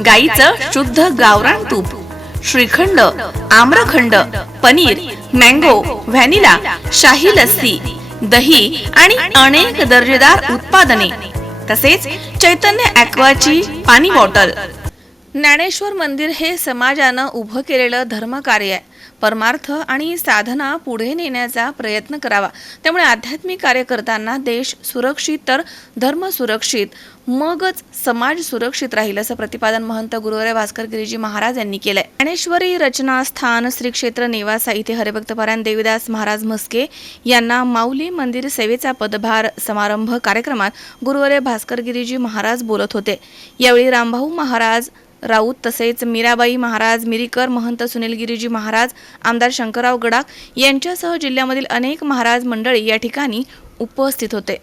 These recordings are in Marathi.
गाईचं शुद्ध गावरान तूप श्रीखंड आम्रखंड पनीर मँगो व्हॅनिला शाही लस्सी दही आणि अनेक दर्जेदार उत्पादने तसेच चैतन्य ॲक्वाची पाणी बॉटल. ज्ञानेश्वर मंदिर हे समाजानं उभं केलेलं धर्मकार्य आहे. परमार्थ आणि साधना पुढे नेण्याचा प्रयत्न करावा. त्यामुळे आध्यात्मिक कार्य करताना देश सुरक्षित तर धर्म सुरक्षित मगच समाज सुरक्षित राहील असं प्रतिपादन महंत गुरुवरे भास्कर गिरीजी महाराज यांनी केलंय. ज्ञानेश्वरी रचना स्थान श्री क्षेत्र नेवासा इथे हरिभक्तपरायण देवीदास महाराज म्हस्के यांना माऊली मंदिर सेवेचा पदभार समारंभ कार्यक्रमात गुरुवरे भास्कर गिरीजी महाराज बोलत होते. यावेळी रामभाऊ महाराज राऊत तसेच मीराबाई महाराज मिरीकर महंत सुनील गिरीजी महाराज आमदार शंकरराव गडाख यांच्यासह जिल्ह्यामधील अनेक महाराज मंडळी या ठिकाणी उपस्थित होते.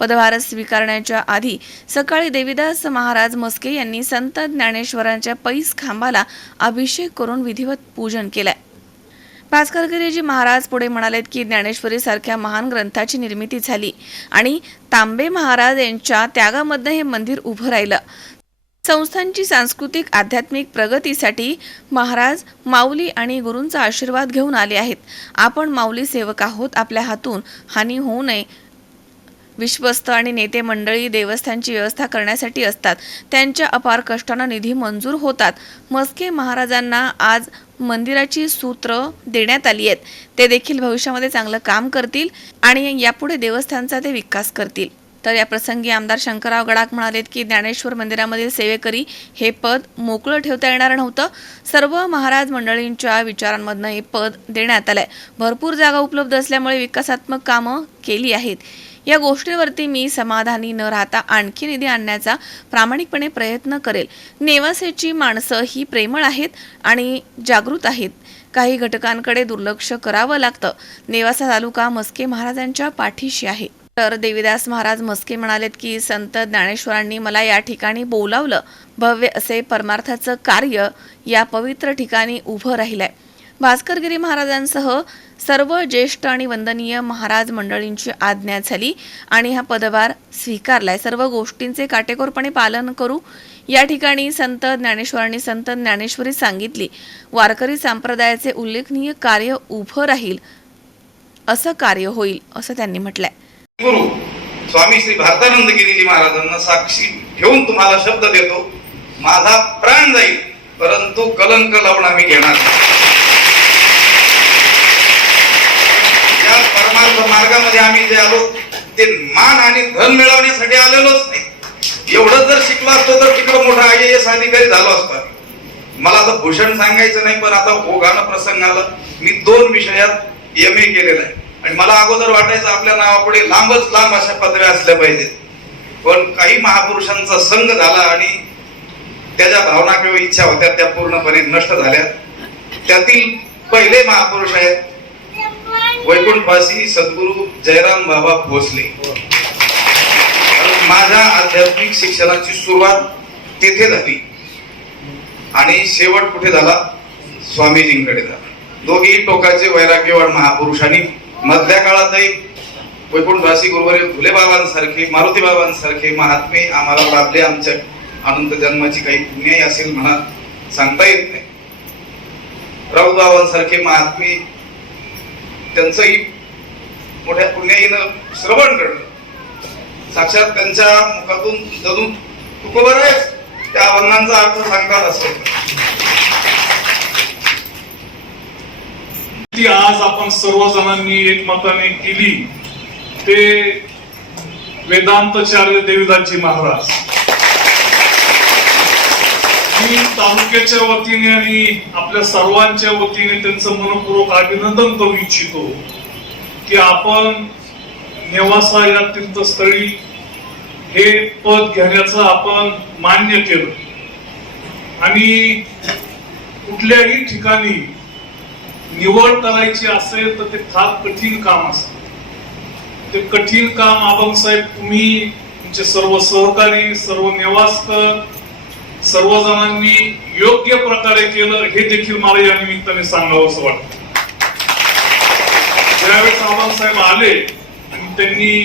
पदभार स्वीकारण्याच्या आधी सकाळी देवीदास महाराज मस्के यांनी संत ज्ञानेश्वरांच्या पैस खांबाला अभिषेक करून विधिवत पूजन केलंय. भास्करगिरीजी महाराज पुढे म्हणालेत की ज्ञानेश्वरी सारख्या महान ग्रंथाची निर्मिती झाली आणि तांबे महाराज यांच्या त्यागामध्ये हे मंदिर उभं राहिलं. संस्थांची सांस्कृतिक आध्यात्मिक प्रगतीसाठी महाराज माऊली आणि गुरूंचा आशीर्वाद घेऊन आले आहेत. आपण माऊली सेवक आहोत. आपल्या हातून हानी होऊ नये. विश्वस्त आणि नेते मंडळी देवस्थानची व्यवस्था करण्यासाठी असतात. त्यांच्या अपार कष्टानं निधी मंजूर होतात. मस्के महाराजांना आज मंदिराची सूत्र देण्यात आली आहेत. ते देखील भविष्यामध्ये चांगलं काम करतील आणि यापुढे देवस्थानचा ते विकास करतील. तर या प्रसंगी आमदार शंकरराव गडाख म्हणालेत की ज्ञानेश्वर मंदिरामधील सेवेकरी हे पद मोकळं ठेवता येणार नव्हतं. सर्व महाराज मंडळींच्या विचारांमधनं हे पद देण्यात आलंय. भरपूर जागा उपलब्ध असल्यामुळे विकासात्मक कामं केली आहेत. या गोष्टीवरती मी समाधानी न राहता आणखी निधी आणण्याचा प्रामाणिकपणे प्रयत्न करेल. नेवासेची माणसं ही प्रेमळ आहेत आणि जागृत आहेत. काही घटकांकडे दुर्लक्ष करावं लागतं. नेवासा तालुका मस्के महाराजांच्या पाठीशी आहे. तर देवीदास महाराज मस्के म्हणालेत की संत ज्ञानेश्वरांनी मला या ठिकाणी बोलावलं. भव्य असे परमार्थाचं कार्य या पवित्र ठिकाणी उभं राहिलंय. भास्करगिरी महाराजांसह सर्व ज्येष्ठ आणि वंदनीय महाराज मंडळींची आज्ञा झाली आणि हा पदभार स्वीकारलाय. सर्व गोष्टींचे काटेकोरपणे पालन करू. या ठिकाणी संत ज्ञानेश्वरांनी संत ज्ञानेश्वरी सांगितली वारकरी संप्रदायाचे उल्लेखनीय कार्य उभं राहील असं कार्य होईल असं त्यांनी म्हटलंय. गुरु स्वामी श्री भारतानंद गिरीजी महाराजांना साक्षी ठेवून तुम्हाला शब्द देतो. माझा प्राण जाईल परंतु कलंक लावून आम्ही घेणार नाही. या परमार्थ मार्गामध्ये आम्ही जे आलो ते मान आणि धन मिळवण्यासाठी आलेलोच नाही. एवढं जर शिकलो असतो तर तिकडं मोठा आय एस अधिकारी झालो असतो मला आता भूषण सांगायचं नाही पण आता ओघानं प्रसंग आला. मी दोन विषयात एम ए केलेलं आहे. आणि मला अगोदर वाटायचं आपल्या नावापुढे लांबच लांब अशा पदव्या असल्या पाहिजेत. पण काही महापुरुषांचा संघ झाला आणि त्याच्या भावना किंवा इच्छा होत्या त्या पूर्णपणे नष्ट झाल्या. त्यातील पहिले महापुरुष आहेत वैकुंठवासी सद्गुरू जयराम बाबा भोसले. माझ्या आध्यात्मिक शिक्षणाची सुरुवात तेथे झाली. आणि शेवट कुठे झाला? स्वामीजींकडे झाला. दोघी टोकाचे वैराग्यवान महापुरुषांनी मधल्या काळातही वैकुंठवासी गुरुवारी फुले बाबांसारखे मारुती बाबांसारखे महात्मे आम्हाला लाभले. आमच्या अनंत जन्माची काही पुण्याही असेल म्हणा सांगता येत नाही. राऊत बाबांसारखे महात्मे त्यांचंही मोठ्या पुण्याईनं श्रवण घडलं साक्षात त्यांच्या मुखातून जणून तुकोबर त्या आव्हानांचा अर्थ सांगतात असं. ती आज आपण सर्वजणांनी एकमताने केली. ते वेदांतचार्य देवीदासजी महाराज. मी तालुक्याच्या वतीने आणि आपल्या सर्वांच्या वतीने त्यांचं मनपूर्वक अभिनंदन करू इच्छितो की आपण नेवासा या तीर्थस्थळी हे पद घेण्याचं आपण मान्य केलं. आणि कुठल्याही ठिकाणी निवड करायची असेल तर ते फार कठीण काम असत. ते कठीण काम आबंग तुम्ही तुमचे सर्व सहकारी सर्व नेवासकर सर्वजणांनी योग्य प्रकारे केलं हे देखील मला या निमित्ताने सांगावं असं वाटत. ज्यावेळेस आबंग साहेब आले आणि त्यांनी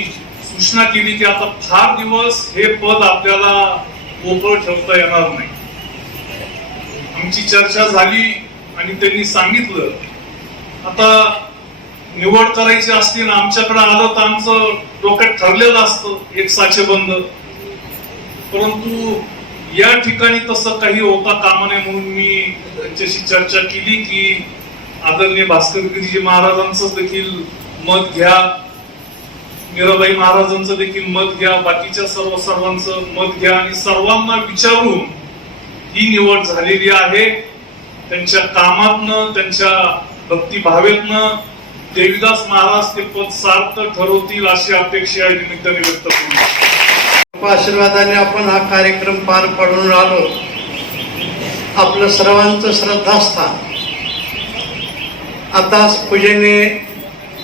सूचना केली की आता फार दिवस हे पद आपल्याला मोकळ ठेवता येणार नाही. आमची चर्चा झाली आणि त्यांनी सांगितलं आता निवड करायची असती ना आमच्याकडे आलं तर आमचं डोक्यात ठरलेलं असतं एक साचेबंद. परंतु या ठिकाणी तसं काही होता कामा नये म्हणून मी त्यांच्याशी चर्चा केली की आदरणीय भास्कर गिरीजी महाराजांचं देखील मत घ्या. मीराबाई महाराजांचं देखील मत घ्या. बाकीच्या सर्व सर्वांचं मत घ्या. आणि सर्वांना विचारून ही निवड झालेली आहे. त्यांच्या कामातनं त्यांच्या भक्तिभावेतनं देविदास महाराज ते पद सार्थ ठरवतील अशी अपेक्षा या निमित्ताने व्यक्त करू आशीर्वादाने आपण हा कार्यक्रम पार पाडून आलो. आपलं सर्वांचं श्रद्धास्थान. आता पूजेने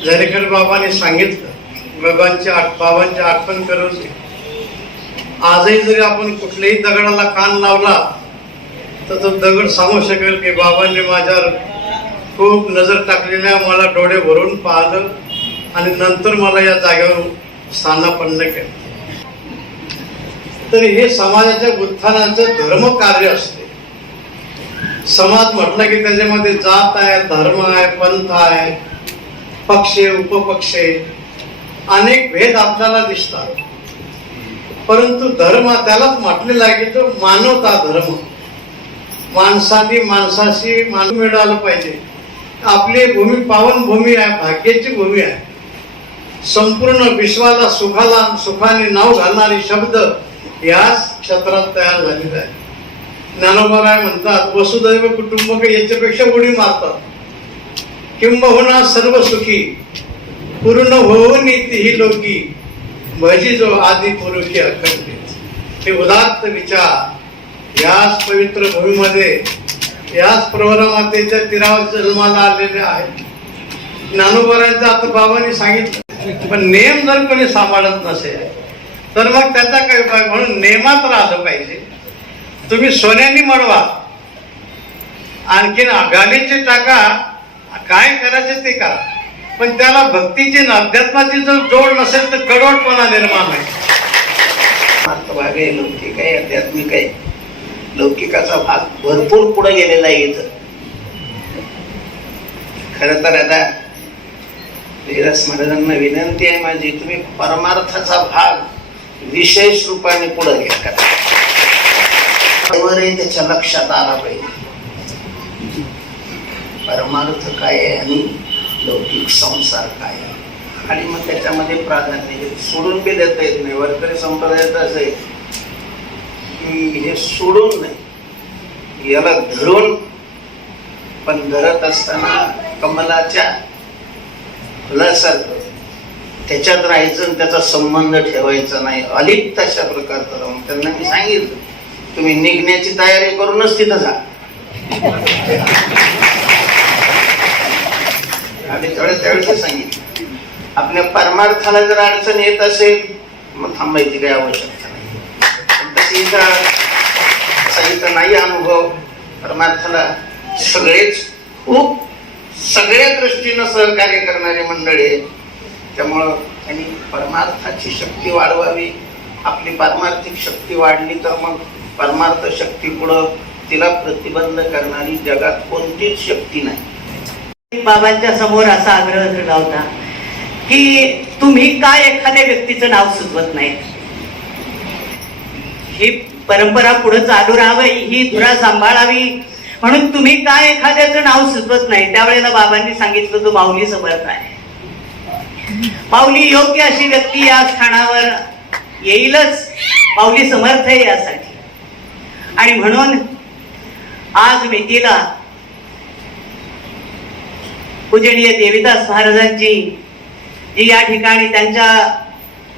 झरेकर बाबाने सांगितलं बाबांची आठ बाबांची आठवण करून आजही जरी आपण कुठल्याही दगडाला कान लावला तर तो दगड सांगू शकेल की बाबांनी माझ्यावर खूप नजर टाकलेल्या मला डोळे भरून पाहिलं आणि नंतर मला या जागेवर स्थानापन्न केलं. तर हे समाजाच्या उत्थानाचं धर्म कार्य असते. समाज म्हटलं की त्याच्यामध्ये जात आहे धर्म आहे पंथ आहे पक्ष उपपक्षे उपपक्ष अनेक भेद आपल्याला दिसतात. परंतु धर्म त्यालाच म्हटलेला आहे की तो मानवता धर्म. माणसाने माणसाशी मान मिळालं पाहिजे. आपली भूमी पावन भूमी आहे भाग्याची भूमी आहे. संपूर्ण विश्वाला सुखाला सुखाने नाव घालणारे शब्द याच क्षेत्रात तयार झालेले आहे. ज्ञानोबाराय म्हणतात वसुदैव कुटुंबक याच्यापेक्षा उडी मारतात. किंबहुना सर्व सुखी पूर्ण होऊन ही लोकी. भजी जो आदी पुरुषी अखंडित. हे उदात्त विचार याच पवित्र भूमीमध्ये याच प्रवरमातेच्या तीरावर जन्माला आलेले आहेत. ज्ञानोबरांचं आता बाबांनी सांगितलं पण नेम जर कोणी सांभाळत नसेल तर मग त्याचा काही उपाय म्हणून नेमात राहिलं पाहिजे. तुम्ही सोन्यानी मळवा. आणखीन गालीचे टाका काय करायचे ते करा. पण त्याला भक्तीची न अध्यात्माची जर जोड नसेल तर कडवटपणा निर्माण आहे भाग आहे लौकिक आहे आध्यात्मिक आहे. लौकिकाचा भाग भरपूर पुढे गेलेला आहे इथं. खर तर आता विलास महाराजांना विनंती आहे माझी तुम्ही परमार्थाचा भाग विशेष रूपाने पुढे घेतात. त्याच्या लक्षात आला पाहिजे. परमार्थ काय आहे आणि लौकिक संसार काय आहे? आणि मग त्याच्यामध्ये प्राधान्य सोडून बी देता येत नाही. वारकरी संप्रदायात असं आहे की हे सोडून नाही. याला धरून पण धरत असताना कमलाच्या फुलासारखं त्याच्यात राहायचं आणि त्याचा संबंध ठेवायचा नाही. अलिप्त अशा प्रकारचं राहून त्यांना मी सांगितलं. तुम्ही निघण्याची तयारी करूनच तिथं जा. आणि तेवढ्या त्यावेळेस सांगितलं. आपल्या परमार्थाला जर अडचण येत असेल मग थांबायची काही आवश्यकता नाही. तशी इथं इथं नाही अनुभव. परमार्थाला सगळेच खूप सगळ्या दृष्टीनं सहकार्य करणारी मंडळी आहे त्यामुळं त्यांनी परमार्थाची शक्ती वाढवावी. आपली पारमार्थिक शक्ती वाढली तर मग परमार्थ शक्ती पुढं तिला प्रतिबंध करणारी जगात कोणतीच शक्ती नाही. बाबांच्या समोर असा आग्रह धरला होता की तुम्ही काय एखाद्या व्यक्तीचं नाव सुचवत नाही ही परंपरा पुढे चालू राहावी ही धुरा सांभाळावी. म्हणून तुम्ही काय एखाद्याचं नाव सुचवत नाही? त्यावेळेला बाबांनी सांगितलं तो माऊली समर्थ आहे. पावली योग्य अशी व्यक्ती या स्थानावर येईलच. पावली समर्थ आहे यासाठी. आणि म्हणून आज मितीला पूजनीय देविदास महाराजांची जी या ठिकाणी त्यांच्या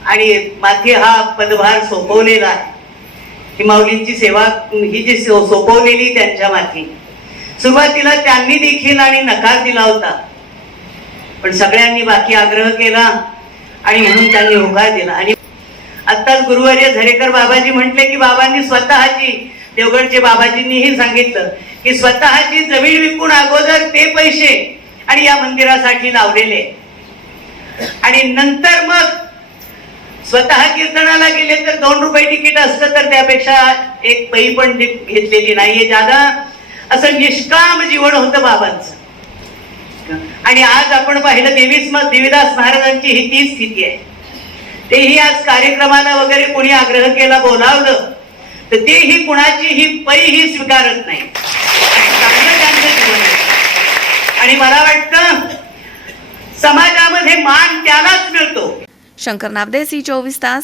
आणि माथी हा पदभार सोपवलेला आहे. ही माऊलींची सेवा ही जी सो- सोपवलेली त्यांच्या माथी. सुरुवातीला त्यांनी देखील आणि नकार दिला होता. पण सगळ्यांनी बाकी आग्रह केला आणि म्हणून त्यांनी होकार दिला. आणि आत्ताच गुरुवर्य झरेकर बाबाजी म्हटले की बाबांनी स्वतःची देवगडचे बाबाजींनीही सांगितलं की स्वतःची जमीन विकून अगोदर ते पैसे आणि या मंदिरासाठी लावलेले. आणि नंतर मग स्वतः कीर्तनाला गेले तर दोन रुपये तिकीट असतं तर त्यापेक्षा एक पै पण घेतलेली नाहीये जादा. असं निष्काम जीवन होतं बाबांचं. आणि आज आपण पाहिलं देवीस देवीदास महाराजांची ही ती स्थिती आहे. तेही आज कार्यक्रमाला वगैरे कोणी आग्रह केला बोलावलं तर तेही कुणाची ही पैही स्वीकारत नाही. आणि चांगलं त्यांचं आणि मला वाटतं समाजामध्ये मान त्यालाच मिळतो. शंकर नाबदे सी चोवीस तास